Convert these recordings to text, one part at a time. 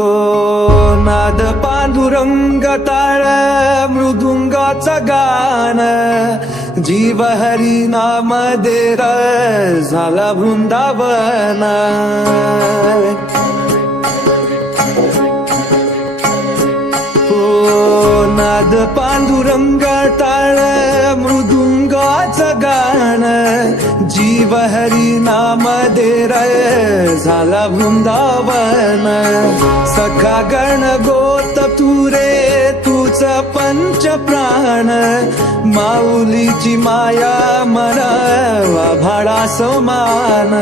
हो नाद पांडुरंग ताळ मृदुंगाचं गाण जीव हरी नाम देर झाला वृंदावन हो नाद पांडुरंग टाळ मृदुंगाचं गाण जीव हरी नाम देर झाला वृंदावन सखा गण गोत तुरे तुझ पंच प्राण माऊलीची माया मरा भाडा समान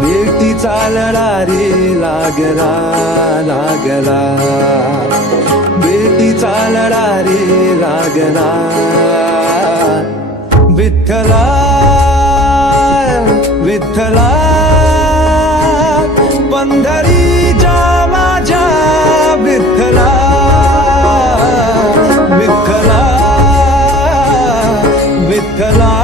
भेटीचा लढा रे लागला लागला भेटीचा लढा रे लागला विठ्ठला विठ्ठला पंढरीच्या माझ्या विठ्ठला विठ्ठला विठ्ठला